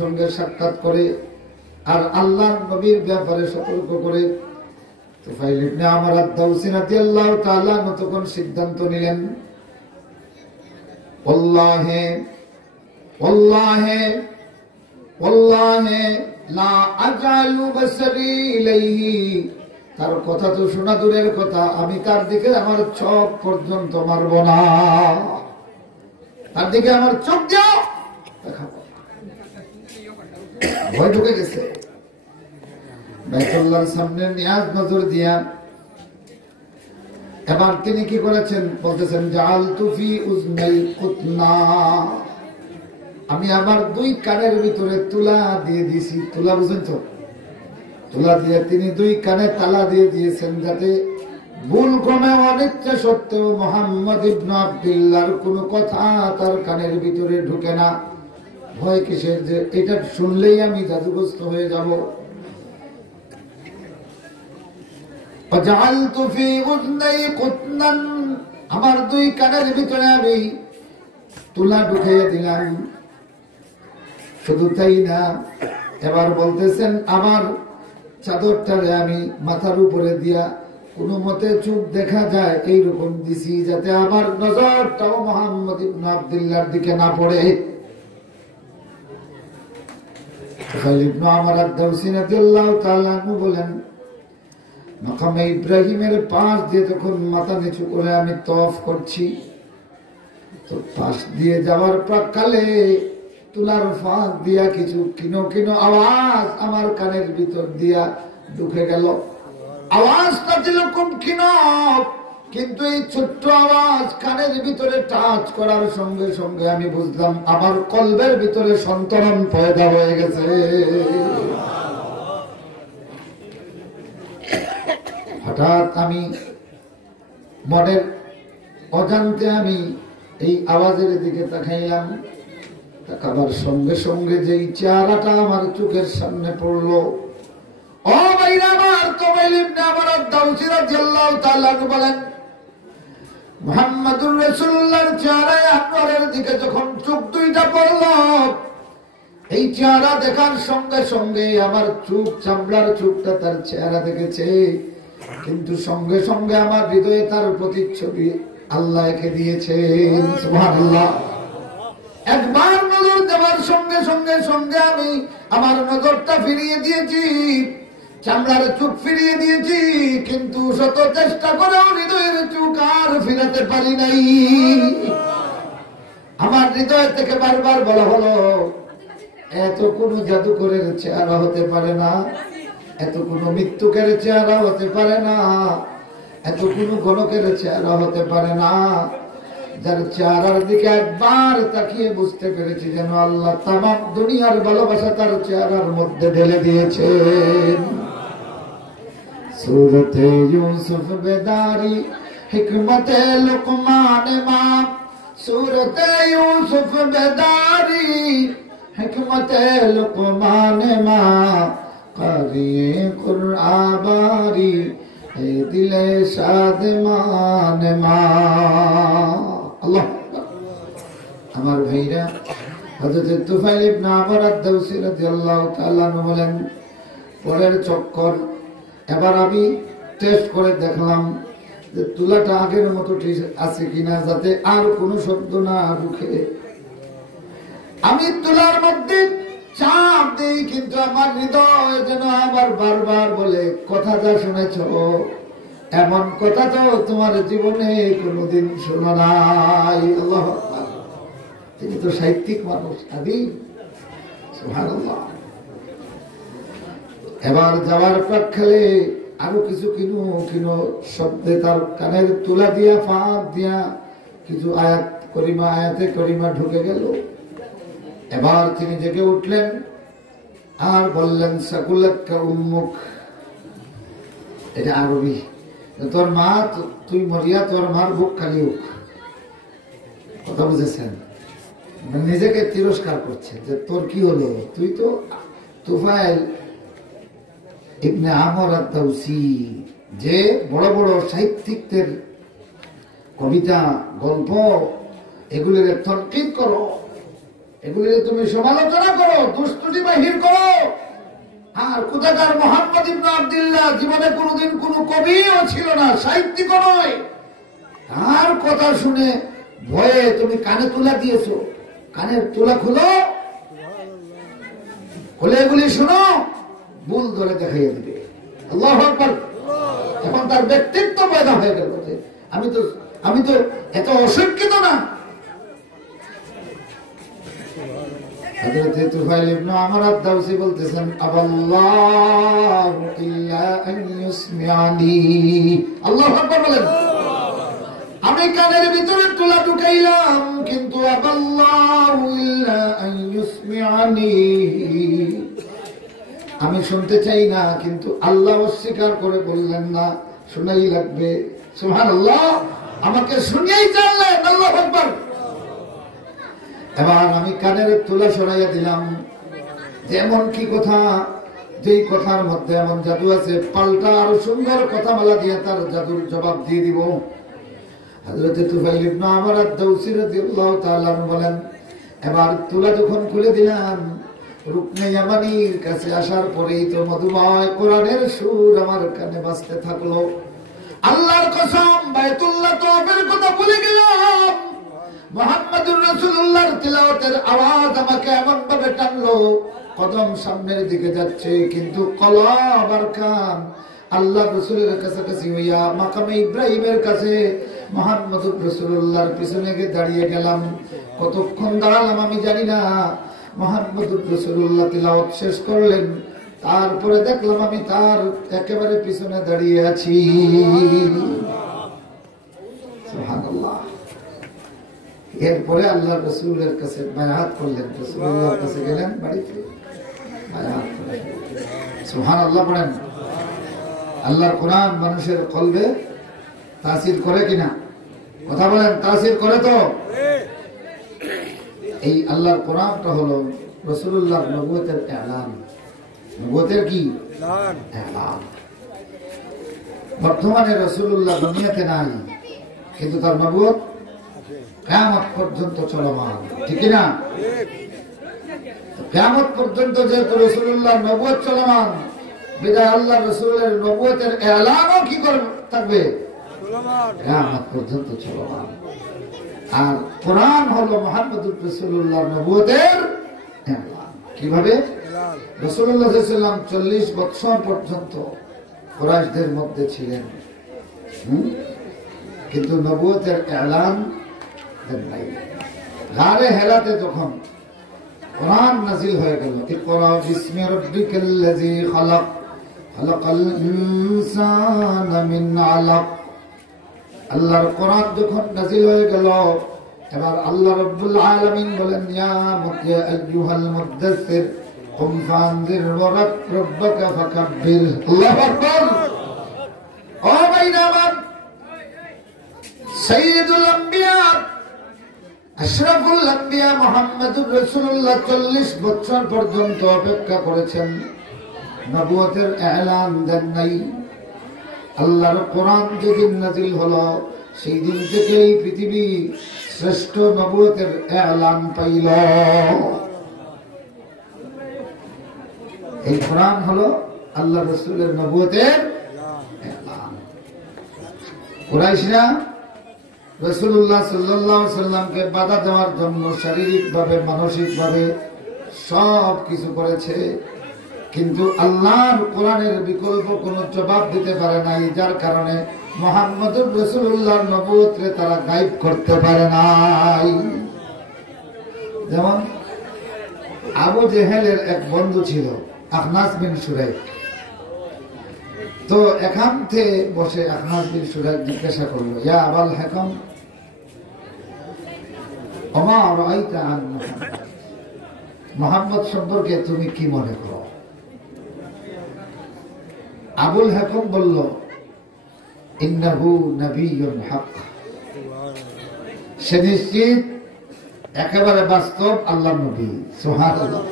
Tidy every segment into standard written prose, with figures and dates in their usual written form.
সঙ্গে সাক্ষাৎ করে আর আল্লাহর নবীর ব্যাপারে সতর্ক করে তুফাইল ইবনে আমর আদ-দাওসী রাদিয়াল্লাহু তাআলা তখন সিদ্ধান্ত নিলেন, ওয়াল্লাহি ওয়াল্লাহি ওয়াল্লাহি লা আজালু বসরি ইলাইহি। তার কথা তো শোনা দূরের কথা, আমি তার দিকে আমার চোখ পর্যন্ত মারব না, তার দিকে আমার চোখ দাও দেখাবো। ভয় ঢুকে গেছে। বাইতুল্লাহর সামনে নিয়াজ নজর দিয়া এবার তিনি কি করেছেন বলতেছেন, জাআলতু ফি উযনাই কুতনা, আমি আমার দুই কানের ভিতরে তুলা দিয়ে দিয়েছি। তুলা বুঝেন তো? তুলা দিয়ে তিনি দুই কানে তালা দিয়ে দিয়েছেন, যাতে ভুল ক্রমে অনিচ্ছা সত্ত্বেও মুহাম্মদ ইবনে আব্দুল্লাহর কোনো কথা তার কানের ভিতরে ঢুকে না। ভয় কিসের? যে এটা শুনলেই আমি জাদুগ্রস্ত হয়ে যাব। ওয়াজআলতু ফি উযনাই কুতনান, আমার দুই কানের ভিতরে আমি তুলা ঢুকিয়ে দিলাম। শুধু তাই না, এবার বলতেছেন আমার চাদরটারে আমি মাথার উপরে দিয়া কোনো মতে চোখ দেখা যায় এইরকম দিছি, যাতে আমার নজরটাও মুহাম্মদ ইবনে আব্দুল্লাহর দিকে না পড়ে। ইবনে আমর আদ-দাওসী রাদিয়াল্লাহু তাআলা বলেন, মাকামে ইব্রাহিমের পাশ দিয়ে তখন মাথা নিচু করে আমি তওয়াফ করছি, তো পাশ দিয়ে যাওয়ার প্রাক্কালে তুলার ফাঁক দিয়া কিছু কিনো কিনো আওয়াজ আমার কানের ভিতর দিয়া ঢুকে গেল। আওয়াজটা ছিল খুব ক্ষীণ, কিন্তু এই ছোট্ট আওয়াজ কানের ভিতরে টাচ করার সঙ্গে সঙ্গে আমি বুঝলাম আমার কলবের ভিতরে সন্তরণ পয়দা হয়ে গেছে। হঠাৎ আমি মনের অজান্তে আমি এই আওয়াজের দিকে তাকাইলাম। তাকাবার সঙ্গে সঙ্গে যেই চেহারাটা আমার চোখের সামনে পড়লো, ও ভাইরা আমার, তুফাইল ইবনে আমর আদ-দাওসী রাদিয়াল্লাহু তাআলা বলেন, মুহাম্মদুর রাসূলুল্লাহর চেহারায় আকবরের দিকে যখন চোখ দুইটা পড়ল, এই চেহারা দেখার সঙ্গে সঙ্গে আমার চোখ, চামড়ার চোখটা তার চেহারা দেখেছে, কিন্তু সঙ্গে সঙ্গে আমার হৃদয়ে তার প্রতিচ্ছবি আল্লাহ এঁকে দিয়েছেন। সুবহানাল্লাহ। একবার নজর দেওয়ার সঙ্গে সঙ্গে সঙ্গে আমি আমার নজরটা ফিরিয়ে দিয়েছি, চামড়ার চোখ ফিরিয়ে দিয়েছি, কিন্তু শত চেষ্টা করেও হৃদয়ের চোখ আর ফিরাতে পারি নাই। আমার হৃদয় থেকে বারবার বলা হলো, এত কোনো জাদুকরের চেহারা হতে পারে না, এত কোনো মৃত্যুকের চেহারা হতে পারে না, এত কোনো গণকের চেহারা হতে পারে না, যার চেহারার দিকে একবার তাকিয়ে বুঝতে পেরেছি যেন আল্লাহ তামাম দুনিয়ার ভালোবাসা তার চেহারার মধ্যে ঢেলে দিয়েছেন। সূরতে ইউসুফ বেদারি হিকমতে লুকমান মা, সূরতে ইউসুফ বেদারি হিকমতে লুকমান মা, কারিয়ে কুরআন বারি এ দিলে শাদমান মা। আল্লাহ। আমার ভাইরা, হযরত তুফাইল ইবনে আমর আদ-দাওসী রাদিয়াল্লাহু তাআলা বলেন, পরের চক্কর এবার আমি টেস্ট করে দেখলাম যে তুলাটা আগের মতো ঠিক আছে কিনা, যাতে আর কোনো শব্দ না ঢুকে। আমি তুলার মধ্যে চাপ দিই, কিন্তু আমার হৃদয় যেন আবার বারবার বলে, কথা যা শুনেছ এমন কথা তো তোমার জীবনে কোনোদিন শোনা নাই। আল্লাহ, তিনি তো সাহিত্যিক মানুষ, আদি। সুবহানাল্লাহ। এবার যাওয়ার প্রাক্কালে আরো কিছু কিনো শব্দে তার কানের তুলা দিয়া ফাঁক দিয়া কিছু আয়াতে করিমা ঢুকে গেল। এবার তিনি জেগে উঠলেন আর বললেন, সাকুলাক্কা উম্মুক। এটা আরবি, তোর মা, তুই মরিয়া তোর মার বুক খালি হোক। কথা বুঝেছেন? নিজেকে তিরস্কার করছে যে তোর কি হলো, তুই তো তুফাইল ইবনে আমর আদ-দাওসী, যে বড় বড় সাহিত্যিকদের কবিতা, গল্প, এগুলোর তনকিদ করো, এগুলি তুমি সমালোচনা করো, দুষ্টুটি বাহির করো। আর কোথাকার মোহাম্মদ ইবনে আব্দুল্লাহ জীবনে কোনোদিন কোন কবিও ছিল না, সাহিত্যিক নয়, তার কথা শুনে ভয়ে তুমি কানে তুলা দিয়েছো। কানের তুলা খুলো, খুলে এগুলি শোনো, ভুল ধরে দেখাইয়া দিবে। আল্লাহু আকবার। এখন তার ব্যক্তিত্ব পয়দা হয়ে গেল যে আমি তো এত অশিক্ষিত না। হযরত তুফাইল ইবনে আমর আদ-দাওসী বলতেছেন, আবাল্লাহু ইল্লা আন ইউসমিআনি। আল্লাহু আকবার বলেন। আমি কানের ভিতরে তুলা ঢুকাইলাম, কিন্তু আবাল্লাহু ইল্লা আন ইউসমিআনি, আমি শুনতে চাই না, কিন্তু আল্লাহ অস্বীকার করে বললেন না, শোনাই লাগবে। সুবহানাল্লাহ, আমাকে শুনিয়েই চাইলেন। আল্লাহু আকবার। এবার আমি কানের তুলা সরাইয়া দিলাম। যেমন কি কথা, যেই কথার মধ্যে এমন জাদু আছে, পাল্টা আরো সুন্দর কথা বলা দিয়ে তার জাদুর জবাব দিয়ে দিব। হযরত তুফাইল ইবনে আমর আদ-দাওসী রাদিয়াল্লাহু তাআলা বলেন, এবার তুলা যখন খুলে দিলাম, রুকনে ইয়ামানির কাছে আসার পরেই তো মধুময় কোরআনের সুর আমার কানে বাজতে থাকলো। আল্লাহর কসম, বাইতুল্লাহ তওয়াফের কথা ভুলে গেলাম। মুহাম্মদুর রাসূলুল্লাহর তিলাওয়াতের আওয়াজ আমাকে এমন ভাবে টানলো, কদম সামনের দিকে যাচ্ছে, কিন্তু কলব আর কান আল্লাহ রাসূলের কাছাকাছি হইয়া মাকামে ইব্রাহিমের কাছে মুহাম্মদুর রাসূলুল্লাহর পিছনে গিয়ে দাঁড়িয়ে গেলাম। কতক্ষণ দাঁড়ালাম আমি জানি না। মুহাম্মদুর রাসূলুল্লাহ তিলাওয়াত শেষ করলেন, তারপরে দেখলাম আমি তার একেবারে পিছনে দাঁড়িয়ে আছি। সুবহানাল্লাহ। এরপরে আল্লাহ রাসূলের কাছে বায়াত করলেন, রাসূলুল্লাহর কাছে গেলেন, বাড়িতে বায়াত করলেন। সুবহানাল্লাহ পড়েন। আল্লাহর কোরআন মানুষের কলবে তাসির করে কিনা? কথা বলেন, তাসির করে তো? এই আল্লাহর কোরআনটা হলো রাসূলুল্লাহর নবুয়তের এলান। নবুয়তের কি এলান? বর্তমানে রাসূলুল্লাহ দুনিয়াতে নাই, কিন্তু তার নবুয়ত কিয়ামত পর্যন্ত চলমান, ঠিক না? কিয়ামত পর্যন্ত যেহেতু রাসূলুল্লাহর নবুয়ত চলমান, বিদায় আল্লাহ রাসূলের নবুয়তের এলানও কি করে থাকবে? কিয়ামত পর্যন্ত চলমান। আর কোরআন হলো মুহাম্মদুর রাসূলুল্লাহর নবুয়তের এলান। কিভাবে? রাসূলুল্লাহ সাল্লাল্লাহু আলাইহি ওয়াসাল্লাম 40 বছর পর্যন্ত কুরাইশদের মধ্যে ছিলেন, কিন্তু নবুয়তের এলান দেন নাই। গারে হেরাতে যখন কোরআন নাযিল হয়ে গেল, ইকরা বিসমি রাব্বিকাল্লাযী খালাক, খালাকাল ইনসানা মিন আলাক, আল্লাহর কোরআন যখন নাযিল হয়ে গেল, এবার আল্লাহ রাব্বুল আলামিন বলেন, ইয়া আইয়ুহাল মুদ্দাসসির কুম ফানজির ওয়া রাব্বাকা ফাকাব্বির। আল্লাহু আকবার। ও ভাইরা আমার, সাইয়্যিদুল আম্বিয়া আশরাফুল আম্বিয়া মুহাম্মদুর রাসূলুল্লাহ 40 বছর পর্যন্ত অপেক্ষা করেছেন, নবুয়তের এলান দেন নাই। আল্লাহর কোরআন যেদিন নাযিল হলো, সেই দিন থেকেই পৃথিবী শ্রেষ্ঠ নবুয়তের এলান পাইল। এই কোরআন হলো আল্লাহ রাসূলের নবুয়তের এলান। কুরাইশরা রাসূলুল্লাহ সাল্লাল্লাহু আলাইহি ওয়াসাল্লামকে বাধা দেওয়ার জন্য শারীরিকভাবে, মানসিকভাবে সব কিছু করেছে, কিন্তু আল্লাহর কোরআনের বিকল্প কোনো জবাব দিতে পারে নাই, যার কারণে মুহাম্মদুর রাসূলুল্লাহর নবুয়তকে তারা গায়েব করতে পারে নাই। যেমন আবু জেহেলের এক বন্ধু ছিল, আখনাস বিন শুরাইক। তো একান্তে বসে আখনাস বিন শুরাইক জিজ্ঞাসা করলো, ইয়া আবাল হাকাম, ওমা রাআইতা আন মুহাম্মদ, মুহাম্মদ সম্পর্কে তুমি কি মনে করো? আবুল হাকাম বলল, ইন্নাহু নাবিয়্যুন হক, সে নিশ্চিত একেবারে বাস্তব আল্লাহর নবী। সুবহানাল্লাহ।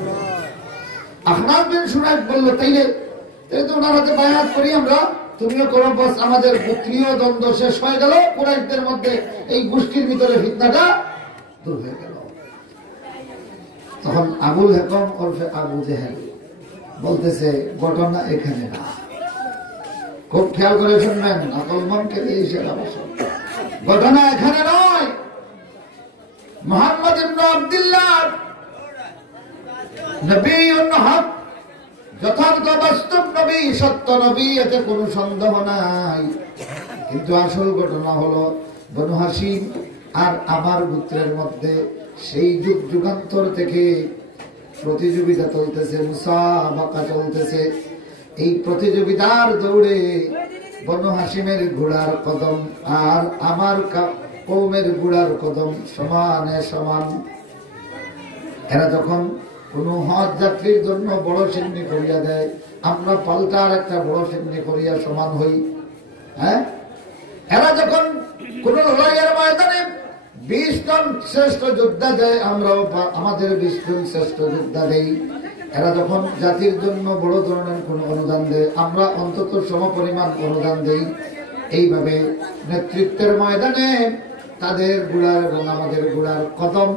আখনাস বিন শুরাইক বলল, তাইলে তো ওনার হাতে বায়াত করি আমরা, তুমিও করো, বাস আমাদের গোত্রীয় দ্বন্দ্ব শেষ হয়ে গেল, কুরাইশদের মধ্যে এই গোষ্ঠীর ভিতরে ফিতনাটা দূর হয়ে গেল। তখন আবুল হেকম ওরফে আবু জেহেল বলতেছে ঘটনা এখানে না, খুব খেয়াল করে শুনবেন, আকলমনকে দিয়ে সেটা বসো, ঘটনা এখানে নয়। মুহাম্মদ ইবনে আব্দুল্লাহ নবীউন হক, যথার্থ বাস্তব নবী, সত্য নবী, এতে কোনো সন্দেহ নাই। কিন্তু আসল ঘটনা হলো বনু হাশিম আর আমার গোত্রের মধ্যে সেই যুগ যুগান্তর থেকে প্রতিযোগিতা চলতেছে, মুসাবাকা চলতেছে। এই প্রতিযোগিতার দৌড়ে বনু হাশিমের ঘোড়ার কদম আর আমার কওমের ঘোড়ার কদম সমানে সমান। এরা যখন কোন হজ যাত্রীর জন্য বড় সিন্নি করিয়া দেয়, আমরা পাল্টার একটা বড় সিন্নি করিয়া সমান হই। হ্যাঁ, এরা যখন কোন লড়াইয়ের ময়দানে 20 জন শ্রেষ্ঠ যোদ্ধা দেয়, আমরাও আমাদের 20 জন শ্রেষ্ঠ যোদ্ধা দেই। এরা যখন জাতির জন্য বড় ধরনের কোন অনুদান দেয়, আমরা অন্তত সমপরিমাণ অনুদান দেই। এইভাবে নেতৃত্বের ময়দানে তাদের ঘোড়ার এবং আমাদের ঘোড়ার কদম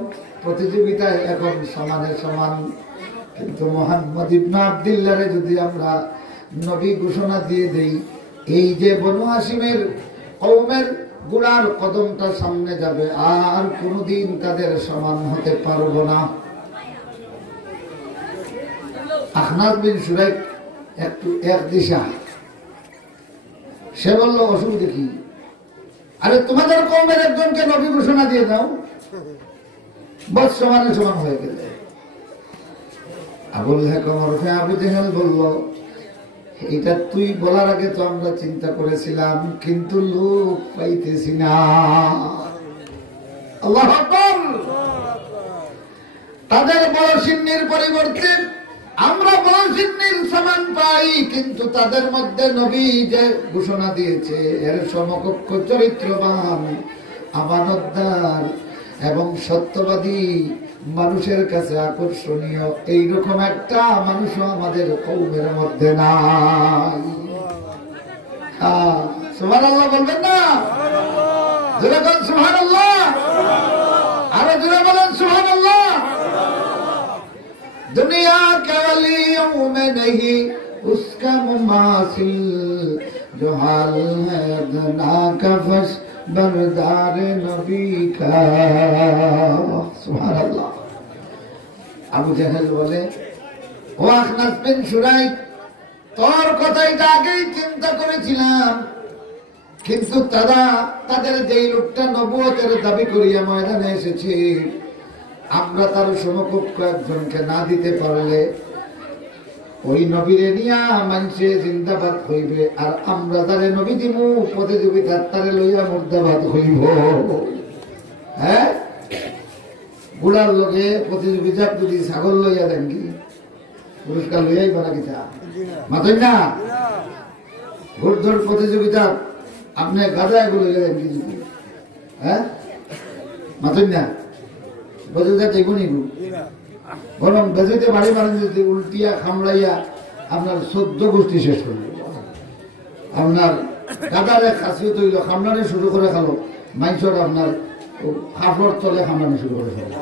প্রতিযোগিতায় এখন সমানে সমান। কিন্তু মুহাম্মদ ইবনে আব্দুল্লাহরে যদি আমরা নবী ঘোষণা দিয়ে দেই, এই যে বনু হাশিমের কওমের ঘোড়ার কদমটা সামনে যাবে, আর কোনদিন তাদের সমান হতে পারবো না। আখনাস বিন শুরাইক একটু এক দিশা, সে বলল অসুবিধা কি, আরে তোমাদের কওমের একজনকে নবী ঘোষণা দিয়ে দাও, বস সমানে সমান হয়ে গেলে। আবুল হেকম ওরফে আবু জেহেল বলল, এটা তুই বলার আগে তো আমরা চিন্তা করেছিলাম, কিন্তু লোক পাইতেছি না। আল্লাহু আকবার। তাদের বড় সিন্নির পরিবর্তে আমরা বড় সিন্নির সমান পাই, কিন্তু তাদের মধ্যে নবী যে ঘোষণা দিয়েছে এর সমকক্ষ চরিত্রবান, আমানতদার এবং সত্যবাদী, মানুষের কাছে আকর্ষণীয়, এইরকম একটা মানুষও আমাদের কওমের মধ্যে নাই। সুবহানাল্লাহ বলবেন না? জোরে বলেন সুবহানাল্লাহ, আরো জোরে বলেন সুবহানাল্লাহ। দুনিয়া কে ওলিयों में नहीं उसका मुमासिल, जो हाल है अदना का फश बरदार नबी का। सुबहानाल्लाह। আবু জেহেল বলে, ও আখনাস বিন শুরাইক, তোর কথাটা আগেই চিন্তা করেছিলাম, কিন্তু তারা তাদের যেই লোকটা নবুয়তের দাবি করিয়া ময়দানে এসেছে, আমরা তার সমকক্ষ একজনকে না দিতে পারলে ওই নবীরে নিয়া মানুষে জিন্দাবাদ হইবে, আর আমরা তারে নবী দিমু প্রতিযোগিতার তারে লইয়া মুর্দাবাদ হইব। হ্যাঁ, বুড়ার লোকে প্রতিযোগিতা যদি ছাগল লইয়া দেন কি পুরস্কার লইয়াই পারা কিতা মাতই না। ঘোড়দৌড় প্রতিযোগিতা আপনি গাদা এগুলো লইয়া দেন কি, হ্যাঁ মাতই না, প্রতিযোগিতা দেখুন বরং বেজেতে বাড়ি বাড়ি যদি উল্টিয়া খামড়াইয়া আপনার 14 গোষ্ঠী শেষ করল। আপনার গাদারে খাসিয়ত হইল, খামড়ানি শুরু করে খালো, মাইসর আপনার কাপড় তলে খামড়ানি শুরু করে খালো।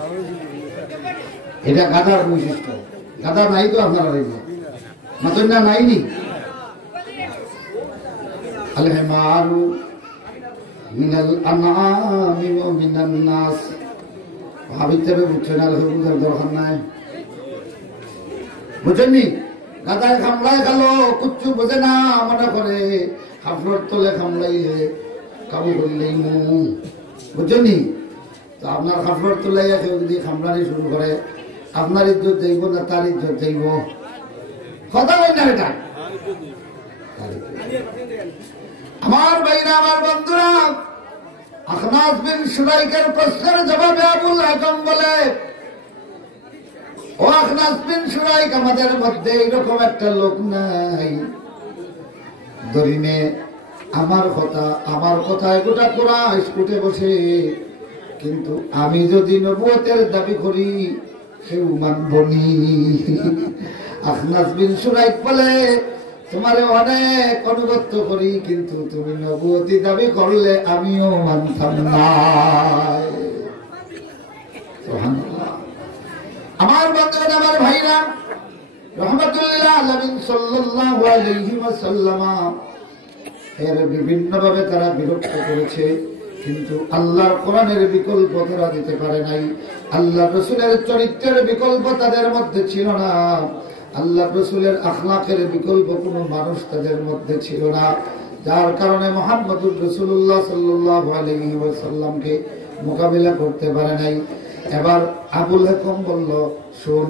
এটা গাদার বৈশিষ্ট্য। গাদা নাই তো আপনারা মাতন না, নাইনি। আল-হিমারু মিনাল আনআমি ওয়া মিনান নাস। ভাবিতে বুঝছেন, আর বুঝার দরকার নাই, বুঝেননি? গাদায় খামড়ায় খালো, কুচ্ছু বোঝে না, মনে করে কাপড় তলে খামড়াইলে কাবু করলেই মু, বুঝেননি? তো আপনার কাপড় তোলাইয়া কেউ যদি খামড়ানি শুরু করে, আপনার ইজ্জত যাইব না তার ইজ্জত যাইব? কথা বল না এটা। আমার ভাইরা, আমার বন্ধুরা, আখনাস বিন শুরাইকের প্রশ্নের জবাবে আবুল হেকম বলে, ও আখনাস বিন শুরাইক, আমাদের মধ্যে এরকম একটা লোক নাই দরিনে আমার কথায় গোটা কুরাইশ ছুটে বসে, কিন্তু আমি যদি নবুয়তের দাবি করি কেউ মানবনি। আখনাস বিন শুরাইক বলে, তোমারে অনেক অনুগত্য করি, কিন্তু তুমি নবুয়তি দাবি করলে আমিও মানতাম না। আমার বন্ধুরা, আমার ভাইরা, রাহমাতুল্লিল আলামিন সাল্লাল্লাহু আলাইহি ওয়াসাল্লাম এর বিভিন্ন ভাবে তারা বিরক্ত করেছে, কিন্তু আল্লাহর কোরআনের বিকল্প তারা দিতে পারে নাই। আল্লাহ রাসূলের চরিত্রের বিকল্প তাদের মধ্যে ছিল না, আল্লাহ রাসূলের আখলাকের বিকল্প কোনো মানুষ তাদের মধ্যে ছিল না, যার কারণে মুহাম্মদুর রাসূলুল্লাহ সাল্লাল্লাহু আলাইহি ওয়াসাল্লামকে মোকাবিলা করতে পারে নাই। এবার আবুল হাকম বলল, শোন,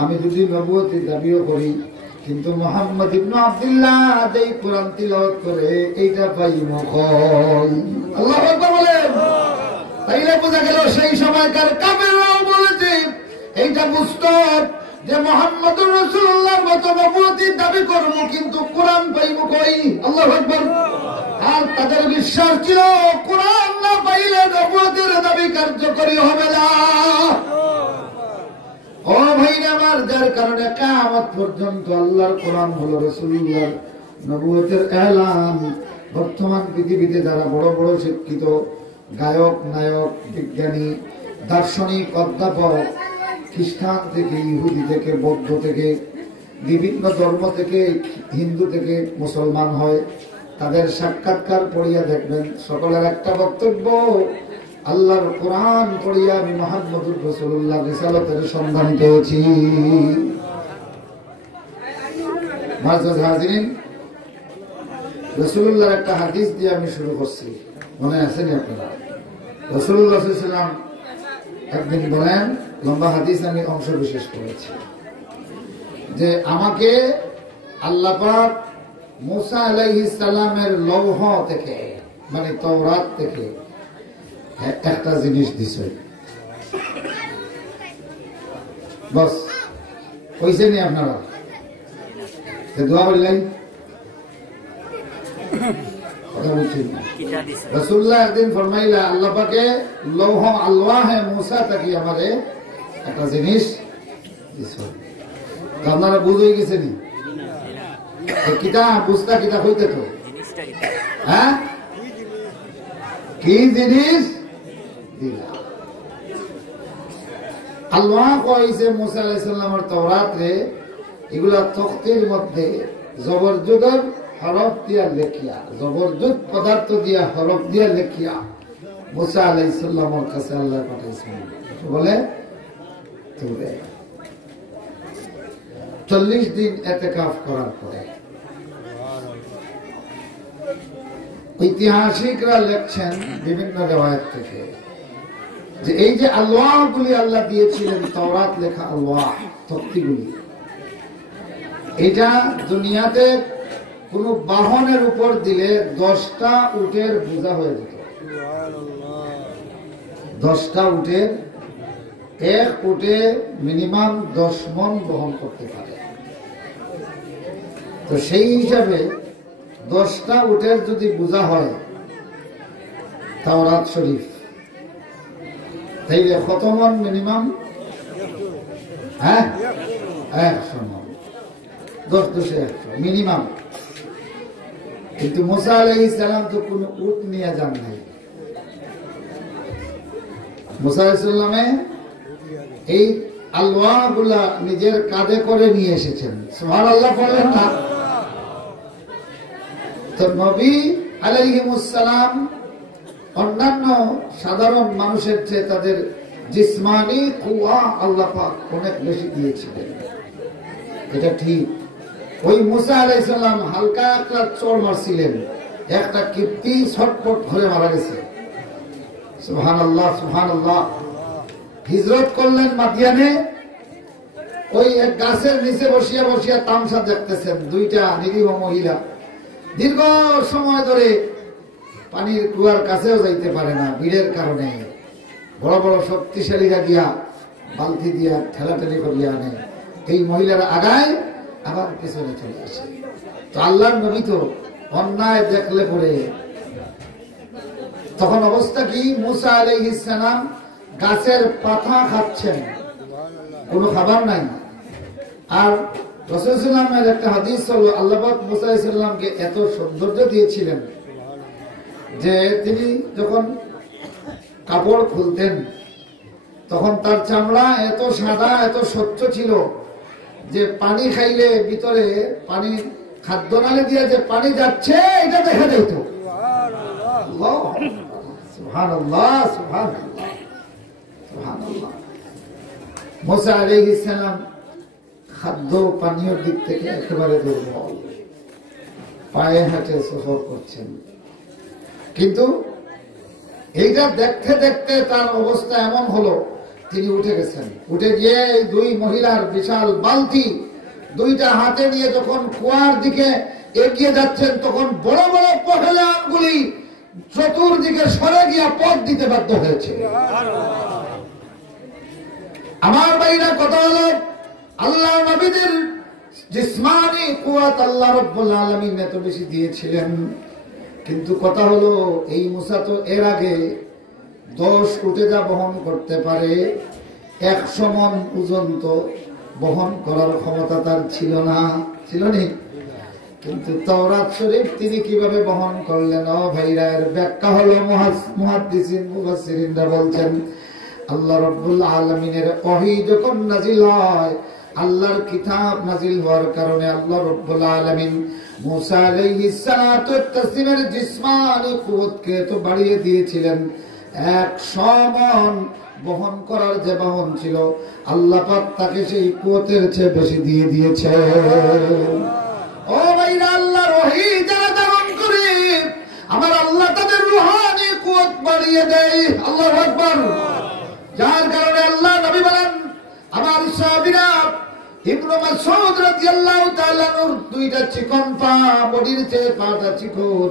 আমি যদি নবুয়তি দাবিও করি, কিন্তু মুহাম্মদ ইবনে আব্দুল্লাহ যেই কোরআন তিলাওয়াত করে এইটা পাইব কই? আল্লাহু আকবার বলেন। তাইলে বোঝা গেল সেই সময়কার কাফেররাও বলেছে এইটা বুঝতো যে মুহাম্মদুর রাসূলুল্লাহর মতো নবুয়তির দাবি করব, কিন্তু কোরআন পাইব কই? আল্লাহু আকবার। আর তাদের বিশ্বাস ছিল কোরআন না পাইলে নবুয়তের দাবি কার্যকরী হবে না। ও ভাইরা আমার, যার কারণে কিয়ামত পর্যন্ত আল্লাহর কোরআন হলো রাসূলুল্লাহর নবুয়তের এলান। বর্তমান পৃথিবীতে যারা বড় বড় শিক্ষিত গায়ক, নায়ক, বিজ্ঞানী, দার্শনিক, অধ্যাপক, খ্রিস্টান থেকে, ইহুদি থেকে, বৌদ্ধ থেকে, বিভিন্ন ধর্ম থেকে, হিন্দু থেকে মুসলমান হয়, তাদের সাক্ষাৎকার পড়িয়া দেখবেন সকলের একটা বক্তব্য, আল্লাহর কোরআন পড়িয়া আমি মুহাম্মদুর রাসূলুল্লাহ রিসালাতের সন্ধান পেয়েছি। মুআজ্জাজ হাজিরিন, রাসূলুল্লাহর একটা হাদিস দিয়ে আমি শুরু করছি, মনে আছে নি আপনারা? রাসূলুল্লাহ সাল্লাল্লাহু আলাইহি ওয়াসাল্লাম একদিন বলেন, লম্বা হাদিস আমি অংশ বিশেষ করেছি, যে আমাকে আল্লাহ পাক মুসা আলাইহিস সালামের লৌহ থেকে, মানে তাওরাত থেকে একটা জিনিস দিছে। বস কইছে নি আপনারা? দোয়া বললেন, কথা বলছেন। রাসূলুল্লাহ একদিন ফরমাইলা, আল্লাহ পাকে লৌহ আলওয়াহে মুসা থেকে আমারে একটা জিনিস দিছে। তো আপনারা বুঝে গেছেন কিতাব, বুঝতা কিতাব হইতে তো, হ্যাঁ, কি জিনিস দিলা? আল্লাহ কইছে মুসা আলাইহিস সালামের তাওরাত রে, এগুলা তখতির মধ্যে জবরজুদের হরফ দিয়া লেখিয়া, জবরজুদ পদার্থ দিয়া হরফ দিয়া লেখিয়া মুসা আলাইহিস সালামের কাছে আল্লাহ পাঠাইছেন। বলে তোরে 40 দিন ইতিকাফ করার পরে ঐতিহাসিকরা লেখছেন বিভিন্ন রিওয়ায়াত থেকে, যে এই যে আলওয়াহগুলি আল্লাহ দিয়েছিলেন, তাওরাত লেখা আলওয়াহ, তখতিগুলি, এটা দুনিয়াতে কোন বাহনের উপর দিলে 10টা উটের বোঝা হয়ে যেত। 10টা উটের, এক উটে মিনিমাম 10 মণ বহন করতে পারে। তো সেই হিসাবে 10টা উটের যদি বোঝা হয় তাওরাত শরীফ, তাইলে কত মণ মিনিমাম? হ্যাঁ, 100 মণ, 10 × 100 মিনিমাম। কিন্তু মুসা আলাইহিস সালাম তো কোন উট নিয়ে যান নাই। মুসা আলাইহিস সালামে এই আলওয়াহগুলা নিজের কাঁধে করে নিয়ে এসেছেন। সুবহানাল্লাহ বলেন না? তো নবী আলাইহিমুস সালাম অন্যান্য সাধারণ মানুষের চেয়ে তাদের জিসমানি কুওয়া আল্লাহ পাক অনেক বেশি দিয়েছিলেন, এটা ঠিক। ওই মুসা আলাইহিস সালাম হালকা একটা চড় মারছিলেন, একটা কিপ্তি ছটপট হয়ে মারা গেছে। সুবহানাল্লাহ, সুবহানাল্লাহ। হিজরত করলেন মাদিয়ানে, ওই এক গাছের নিচে বসিয়া বসিয়া তামসা দেখতেছেন দুইটা নিরীহ মহিলা। দীর্ঘ সময় ধরে পানির কুয়ার কাছেও যাইতে পারে না ভিড়ের কারণে। বড় বড় শক্তিশালীরা গিয়া বালতি দিয়া ঠেলাঠেলি করিয়া আনে, এই মহিলারা আগায় আবার পিছনে চলে আসে। তো আল্লাহর নবী তো অন্যায় দেখলে পরে তখন অবস্থা কি? মুসা আলাইহিস সালাম গাছের পাতা খাচ্ছেন, কোনো খাবার নাই। আর রাসূল সাল্লাল্লাহু আলাইহি ওয়াসাল্লামের একটা হাদিস হলো, আল্লাহ পাক মুসা আলাইহিস সালামকে এত সৌন্দর্য দিয়েছিলেন যে তিনি যখন কাপড় খুলতেন তখন তার চামড়া এত সাদা এত স্বচ্ছ ছিল যে পানি খাইলে ভিতরে পানি খাদ্য নালে দিয়ে যে পানি যাচ্ছে এটা দেখা যেত। সুবহানাল্লাহ, সুবহানাল্লাহ, সুবহানাল্লাহ। মুসা আলাইহিস সালাম খাদ্য পানীয়র দিক থেকে একেবারে দুর্বল, পায়ে হাঁটে সফর করছেন। কিন্তু এইটা দেখতে দেখতে তার অবস্থা এমন হলো, তিনি উঠে গেছেন। উঠে গিয়ে এই দুই মহিলার বিশাল বালতি দুইটা হাতে নিয়ে যখন কুয়ার দিকে এগিয়ে যাচ্ছেন, তখন বড় বড় পহেলানগুলি চতুর্দিকে সরে গিয়ে পথ দিতে বাধ্য হয়েছে। আমার ভাইরা, কথা হলো আল্লাহ নবীদের জিসমানি কুওয়াত আল্লাহ রাব্বুল আলামিন এত বেশি দিয়েছিলেন, কিন্তু কথা হলো এই মুসা তো এর আগে 10 উটেজা বহন করতে পারে, 100 মণ ওজন তো বহন করার ক্ষমতা তার ছিল না, ছিল নি। কিন্তু তাওরাত শরীফ তিনি কিভাবে বহন করলেন? ও ভাইরা, এর ব্যাখ্যা হলো মুহাদ্দিসিন মুফাসসিরিনরা বলছেন, আল্লাহ রাব্বুল আলামিনের ওহী যখন নাজিল হয়, আল্লাহর কিতাব নাজিল হওয়ার কারণে আল্লাহ রাব্বুল আলামিন মুসা আলাইহিস সালাতু ওয়াত তাসলিমের জিসমানি কুওয়াতকে তো বাড়িয়ে দিয়েছিলেন। 100 মণ বহন করার যে বাহন ছিল, আল্লাহ পাক তাকে সেই কুওয়াতের চেয়ে বেশি দিয়ে দিয়েছে। ও ভাইরা, আল্লাহর ওহী যারা ধারণ করে, আমার আল্লাহ তাদের রূহানি কুওয়াত বাড়িয়ে দেয়। আল্লাহু আকবার। যার কারণে আল্লাহ নবী বলেন, আমার সাহাবীরা ইবনে মাসউদ রাদিয়াল্লাহু তাআলা নূর দুইটা চিকন পা, বডির চেয়ে পাটা চিকন,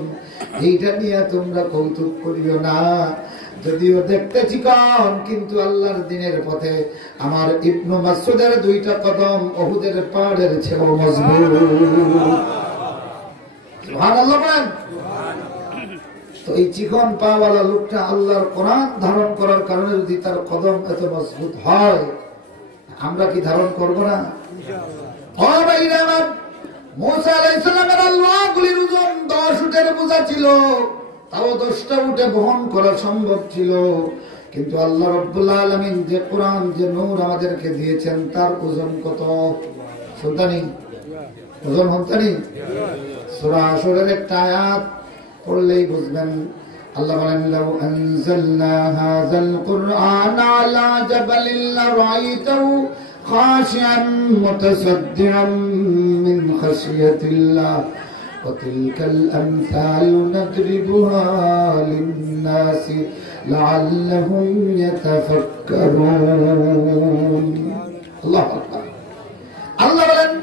এইটা নিয়ে তোমরা কৌতুক করিও না। যদিও দেখতে চিকন, কিন্তু আল্লাহর দ্বীনের পথে আমার ইবনে মাসউদের দুইটা কদম উহুদের পাহাড়ের চেয়েও মজবুত। সুবহানাল্লাহ বলেন। তো এই চিকন পাওয়ালা লোকটা আল্লাহর কোরআন ধারণ করার কারণে যদি তার কদম এত মজবুত হয়, আমরা কি ধারণ করব না? মুসা আলাইহিস সালামের আল্লাহগুলির ওজন 10 উটের বোঝা ছিল, তাও 10টা উটে বহন করা সম্ভব ছিল। কিন্তু আল্লাহ রাব্বুল আলামিন যে কোরআন, যে নূর আমাদেরকে দিয়েছেন, তার ওজন কত? শুনতানি ওজন হন্তানি। সূরা আসরের একটা আয়াত পড়লেই বুঝবেন। আল্লাহ বলেন, লাউ আনজালনা হাযাল কুরআন আলা জাবালিন লারাআইতাহু খাশিআন মুতাসাদ্দিআন মিন খাশিয়াতিল্লাহ ওয়া তিলকাল আমসালু নাদরিবুহা লিন-নাসি লাআল্লাহুম ইয়াতাফাক্কারুন। আল্লাহু আকবার। আল্লাহ বলেন,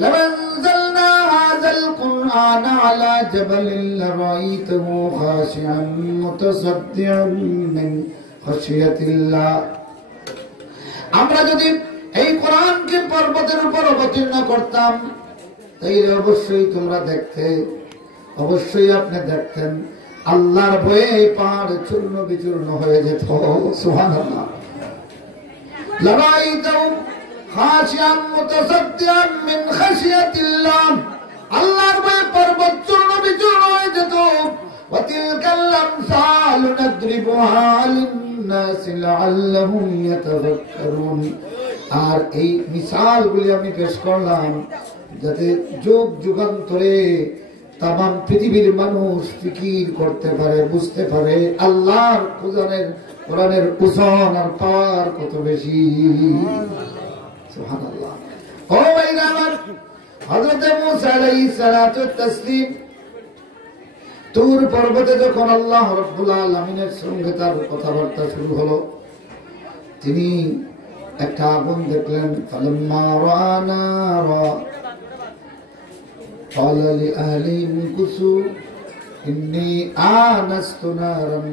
লাউ আনজালনা হাযাল কুরআন আলা জাবালিন লারাআইতাহু খাশিআন মুতাসাদ্দিআন মিন খাশিয়াতিল্লাহ। আমরা যদি এই কোরআনকে পর্বতের উপর অবতীর্ণ করতাম, তাইলে অবশ্যই তোমরা দেখতে, অবশ্যই আপনি দেখতেন আল্লাহর ভয়ে এই পাহাড় চূর্ণ বিচূর্ণ হয়ে যেত। সুবহানাল্লাহ। লারাআইতাহু খাশিআন মুতাসাদ্দিআন মিন খাশিয়াতিল্লাহ। আল্লাহর ভয়ে পর্বত চূর্ণ বিচূর্ণ হয়ে যেত। ওয়া তিলকাল আমসালু নাদরিবুহা লিন-নাসি লাআল্লাহুম ইয়াতাফাক্কারুন। আর এই মিসালগুলি আমি পেশ করলাম যাতে যুগ যুগান্তরে তামাম পৃথিবীর মানুষ ফিকির করতে পারে, বুঝতে পারে আল্লাহর কোরআনের ওজন আর পাওয়ার কত বেশি। সুবহানাল্লাহ। ও ভাইরা আমার, হযরত মুসা আলাইহিস সালাতু ওয়াত তাসলিম তুর পর্বতে যখন আল্লাহ রাব্বুল আলামিনের সঙ্গে তার কথাবার্তা শুরু হলো, তিনি একটা আগুন দেখলেন। ফালাম্মা রাআ নারা ক্বালা লিআহলিহিম কুসু ইন্নী আনাস্তু নারান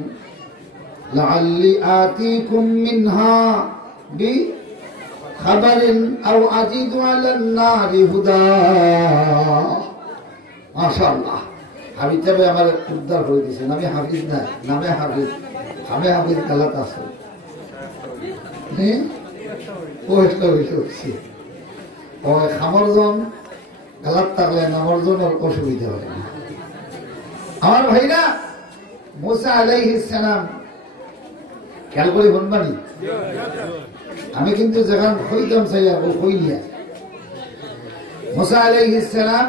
লাআল্লি আতীকুম মিনহা বিখাবারিন আও আজিদু আলান নারি হুদা। মাশাআল্লাহ। আমি তবে আমার উদ্ধার করে দিয়েছেন। আমি হাফিজ না, নামে হাফিজ, আমি হাফিজ গালাত আছে। খামরজন গালাত থাকলে নামরজনের অসুবিধা হয় না। আমার ভাইরা, মুসা আলাইহিস সালাম খেয়াল করে বলবানি আমি কিন্তু যখন হইতাম চাইয়া ও হইলিয়া মুসা আলাইহিস সালাম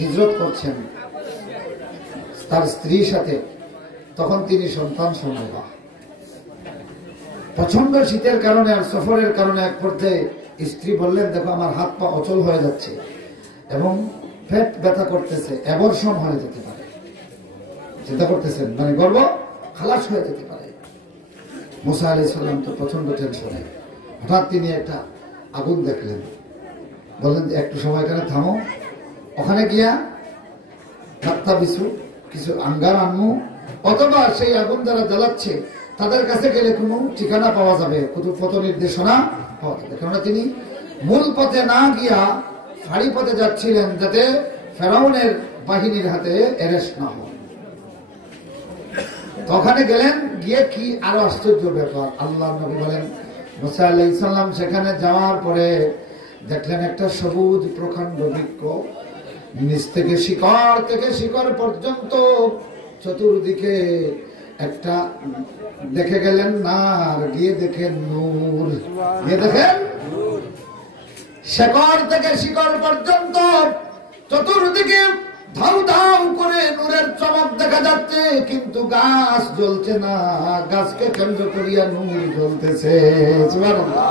হিজরত করছেন তার স্ত্রীর সাথে, তখন তিনি সন্তান সম্ভবা। প্রচন্ড শীতের কারণে আর সফরের কারণে এক পর্যায়ে স্ত্রী বললেন, দেখো আমার হাত পা অচল হয়ে যাচ্ছে এবং পেট ব্যথা করতেছে, অ্যাবর্শন হয়ে যেতে পারে। চিন্তা করতেছেন, মানে গর্ভ খালাস হয়ে যেতে পারে। মুসা আলাইহিস সালাম তো প্রচন্ড টেনশনে। হঠাৎ তিনি একটা আগুন দেখলেন, বললেন একটু সময় এখানে থামো, ওখানে গিয়া ঠাত্তা বিছু কিছু আঙ্গার আনমু, অথবা সেই আগুন যারা জ্বালাচ্ছে তাদের কাছে গেলে কোনো ঠিকানা পাওয়া যাবে, কোনো পথ নির্দেশনা পাওয়া যাবে। কেননা তিনি মূল পথে না গিয়া ফাড়ি পথে যাচ্ছিলেন যাতে ফেরাউনের বাহিনীর হাতে অ্যারেস্ট না হয়। ওখানে গেলেন, গিয়ে কি আরো আশ্চর্য ব্যাপার, আল্লাহ নবী বলেন মুসা আলাইহিস সালাম সেখানে যাওয়ার পরে দেখলেন একটা সবুজ প্রকাণ্ড বৃক্ষ, নিচ থেকে শিকড় পর্যন্ত চতুর্দিকে একটা দেখে গেলেন না, গিয়ে দেখেন নূর, গিয়ে দেখেন শিকড় থেকে শিকড় পর্যন্ত চতুর্দিকে ধাউ ধাউ করে নূরের চমক দেখা যাচ্ছে, কিন্তু গাছ জ্বলছে না, গাছকে কেন্দ্র করিয়া নূর জ্বলতেছে। সুবহানাল্লাহ।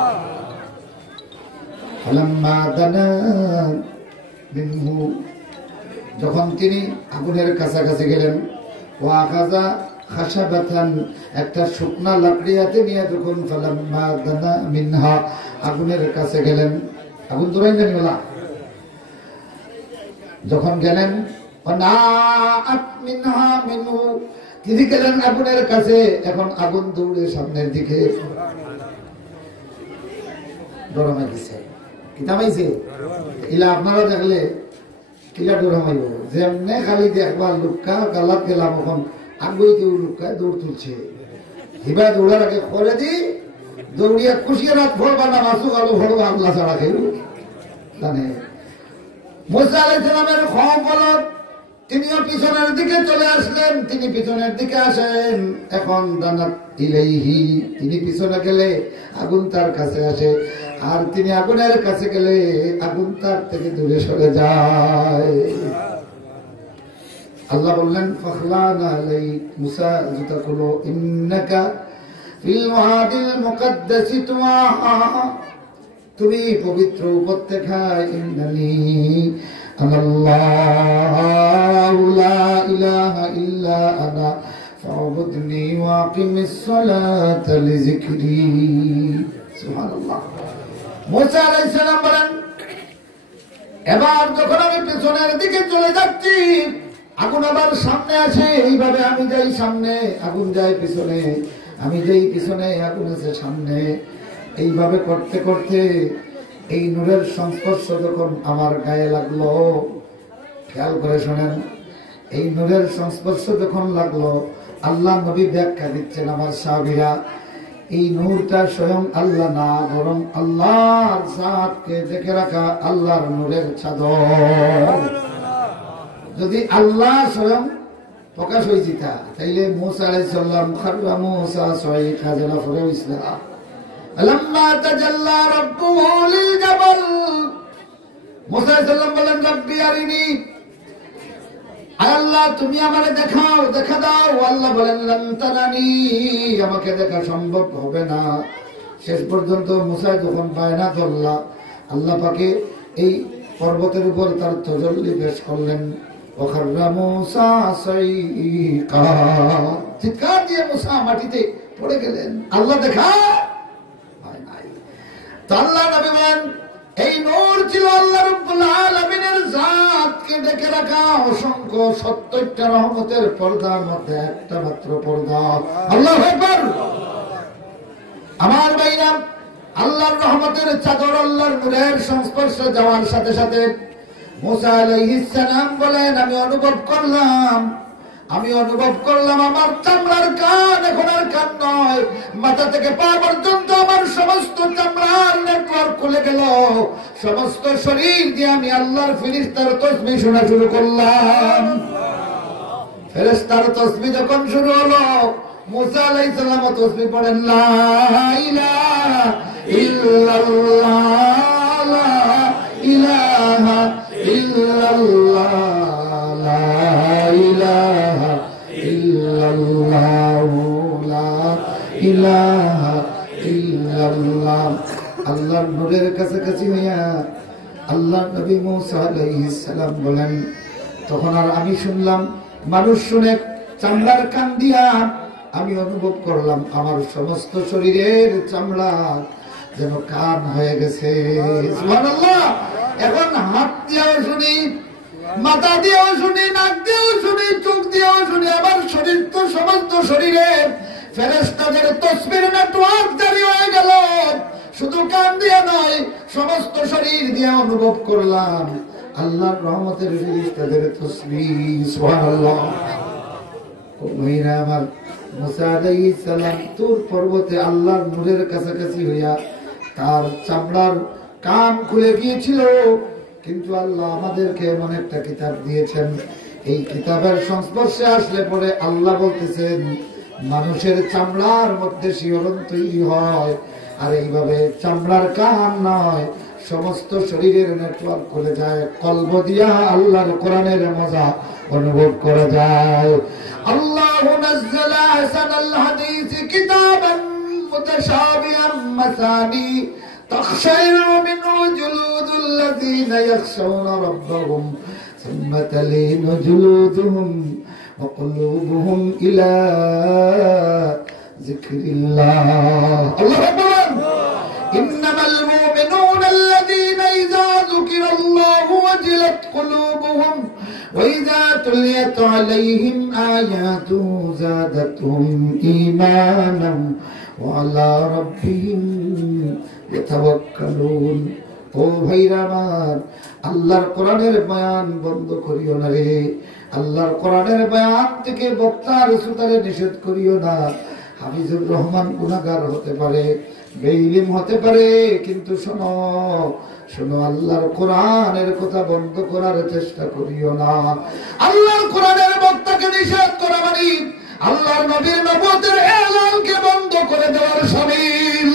ফালাম্মা দানা মিনহু, যখন তিনি আগুনের কাছাকাছি গেলেন, ওয়াখাযা খাশাবাতান, একটা শুকনা লাকড়ি হাতে নিয়ে যখন ফালাম্মা দানা মিনহা, আগুনের কাছে গেলেন, আগুন দূরাই জানি বলা, যখন গেলেন তিনি গেলেন আগুনের কাছে, এখন আগুন দৌড়ে সামনের দিকে ডরমে গেছে। কিতামাইছে ইলা আপনারা দেখলে কিলা ডরমাইব, যেমনে খালি দেখবার লুকা গালাত গেলাম, এখন আগুই কেউ লুকায় দৌড় তুলছে, হিবা দৌড়ার আগে করে দি দৌড়িয়া খুশিয়ে রাত ভরবা না, মাসুক আলো ভরবা আল্লাহ ছাড়া কেউ জানে। মুসা আলাইহিস সালামের খবর, তিনিও পিছনের দিকে চলে আসলেন, তিনি পিছনের দিকে আসেন, এখন দানাত ইলাইহি, তিনি পিছনে গেলে আগুন তার কাছে আসে, আর তিনি আগুনের কাছে গেলে আগুন তার থেকে দূরে সরে যায়। আল্লাহ বললেন ফাখলানা আলাইক, মুসা জুতা খুলো, ইন্নাকা ফিল ওয়াদিল মুকদ্দাসি তুয়া, তুমি পবিত্র উপত্যকায়, ইন্নানি আনাল্লাহু লা ইলাহা ইল্লা আনা ফা'বুদনি ওয়া আকিমিস সালাতা লিযিকরি। সুবহানাল্লাহ। মুসা আলাইহিস সালাম বলেন, এবার যখন আমি পেছনের দিকে চলে যাচ্ছি, আগুন আবার সামনে আসে, এইভাবে আমি যাই সামনে, আগুন যায় পিছনে, আমি যাই পিছনে, আগুন আছে সামনে, এইভাবে করতে করতে এই নূরের সংস্পর্শ যখন আমার গায়ে লাগলো, খেয়াল করে শোনেন, এই নূরের সংস্পর্শ যখন লাগলো, আল্লাহ নবী ব্যাখ্যা দিচ্ছেন আমার সাহাবীরা, এই নূরটা স্বয়ং আল্লাহ না, বরং আল্লাহর জাতকে দেখে রাখা আল্লাহর নূরের চাদর। যদি আল্লাহ স্বয়ং প্রকাশ হয়েছে তাইলে মুসা আলাইহিস সালাম খাররা মুসা সাইকা জানা ফরে ইসলাম লাম্মা তাজাল্লা রাব্বুহু লিল জাবাল, মুসা আলাইহিস সালাম বলেন রব্বি আরিনি, আল্লাহ তুমি আমারে দেখাও, দেখা দাও। আল্লাহ বলেন লাম তারানি, আমাকে দেখা সম্ভব হবে না। শেষ পর্যন্ত মুসা যখন বায়না ধরলা, আল্লাহ পাকে এই পর্বতের উপর তার তজল্লি পেশ করলেন। ওখাররা মুসা সাইকা, চিৎকার দিয়ে মুসা মাটিতে পড়ে গেলেন, আল্লাহ দেখা হয় নাই। তো আল্লাহ নবী বলেন এই নূর ছিল আল্লাহ রাব্বুল আলামিনের জাতকে ডেকে রাখা অসংখ্য ৭০টা রহমতের পর্দার মধ্যে একটা মাত্র পর্দা। আল্লাহু আকবার। আমার ভাইরা, আল্লাহর রহমতের চাদর, আল্লাহর নূরের সংস্পর্শে যাওয়ার সাথে সাথে মুসা আলাইহিস সালাম বলেন আমি অনুভব করলাম আমার চামড়ার কান এখন আর কান নয়, মাথা থেকে পা পর্যন্ত আমার সমস্ত চামড়ার নেটওয়ার্ক খুলে গেল। সমস্ত শরীর দিয়ে আমি আল্লাহর ফেরেশতার তাসবিহ শোনা শুরু করলাম। ফেরেশতার তাসবিহ যখন শুরু হলো, মুসা আলাইহিস সালাম তাসবিহ পড়েন লা ইলাহা ইল্লাল্লাহ লা ইলাহা ইল্লাল্লাহ লা ইলাহা ইল্লাল্লাহ লা ইলাহা ইল্লাল্লাহ। আল্লাহর নূরের কাছাকাছি হইয়া আল্লাহ নবী মুসা আলাইহিস সালাম বলেন, তখন আর আমি শুনলাম, মানুষ শুনে চামড়ার কান দিয়া আমি অনুভব করলাম আমার সমস্ত শরীরের চামড়া যেন কান হয়ে গেছে। সুবহানাল্লাহ। এখন হাত দিয়েও শুনি, মাথা দিয়েও শুনি, নাক দিয়েও শুনি, চোখ দিয়েও শুনি, আমার শরীর তো সমস্ত শরীরের ফেরেশতাদের তাসবির নেটওয়ার্ক জারি হয়ে গেল। শুধু কান দিয়ে নয়, সমস্ত শরীর দিয়ে অনুভব করলাম আল্লাহর রহমতের ফেরেশতাদের তাসবিহ। সুবহানাল্লাহ। ওইরা আমার মুসা আলাইহিস সালাম তুর পর্বতে আল্লাহর নূরের কাছাকাছি হইয়া তার চামড়ার কান খুলে গিয়েছিল, কিন্তু আল্লাহ আমাদেরকে এমন একটা কিতাব দিয়েছেন, এই কিতাবের সংস্পর্শে আসলে পরে আল্লাহ বলতেছেন মানুষের চামড়ার মধ্যে শিহরণ তৈরি হয়, আর এইভাবে চামড়ার কান নয়, সমস্ত শরীরের নেটওয়ার্ক করে যায়, কলব দিয়া আল্লাহর কোরআনের মজা অনুভব করা যায়। আল্লাহু নাযালা আহসানাল হাদিস কিতাবান মুতাশাবিহান মাসানি তাখশাইরু মিনহু জুলুদুল লাযীনা ইয়াখশাউনা রাব্বাহুম সুম্মা তালিনু জুলুদুহুম ওয়া কুলুবুহুম ইলা যিকরিল্লাহ। আল্লাহু আকবার। ইন্নামাল মুমিনুনা আল্লাযীনা ইযা যুকিরাল্লাহু ওয়াজিলাত কুলুবুহুম وإذا تليت عليهم آياته زادتهم إيمانا وعلى ربهم يتوكلون। ও ভাইরা আমার, আল্লাহর কোরআনের বয়ান বন্ধ করিও না রে, আল্লাহর কোরআনের বয়ান থেকে বক্তার শ্রোতারে নিষেধ করিও না। হাফিজুর রহমান গুনাহগার হতে পারে, বেইলিম হতে পারে, কিন্তু শোনো শোনো, আল্লাহর কোরআনের কথা বন্ধ করার চেষ্টা করিও না। আল্লাহর কোরআনের বক্তাকে নিষেধ করা মানে আল্লাহর নবীর নবুয়তের এলানকে বন্ধ করে দেওয়ার শামিল।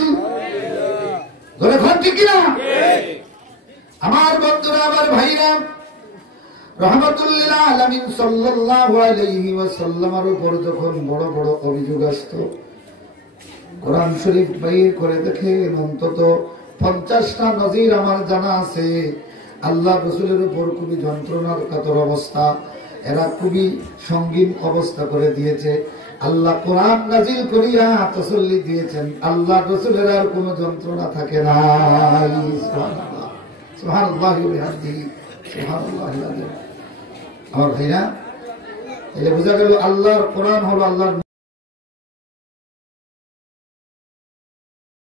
ধরে খান ঠিক কিনা? আমার বন্ধুরা, আমার ভাইরা, রাহমাতুল লিল আলামিন সাল্লাল্লাহু আলাইহি ওয়াসাল্লামের উপর যখন বড় বড় অভিযোগ আসতো, কোরআন শরীফ বাইর করে দেখেন অন্তত 50টা নজির আমার জানা আছে। আল্লাহ রাসূলের উপর খুবই যন্ত্রণার কাতর অবস্থা, এরা খুবই সঙ্গীন অবস্থা করে দিয়েছে। আল্লাহ কোরআন নাজিল করিয়া তাসাল্লি দিয়েছেন, আল্লাহ রাসূলের আর কোনো যন্ত্রণা থাকে না। সুবহানাল্লাহ, সুবহানাল্লাহি ওয়া বিহামদিহি, সুবহানাল্লাহিল আযীম। আমার ভাইরা, এটা বোঝা গেল আল্লাহর কোরআন হলো আল্লাহর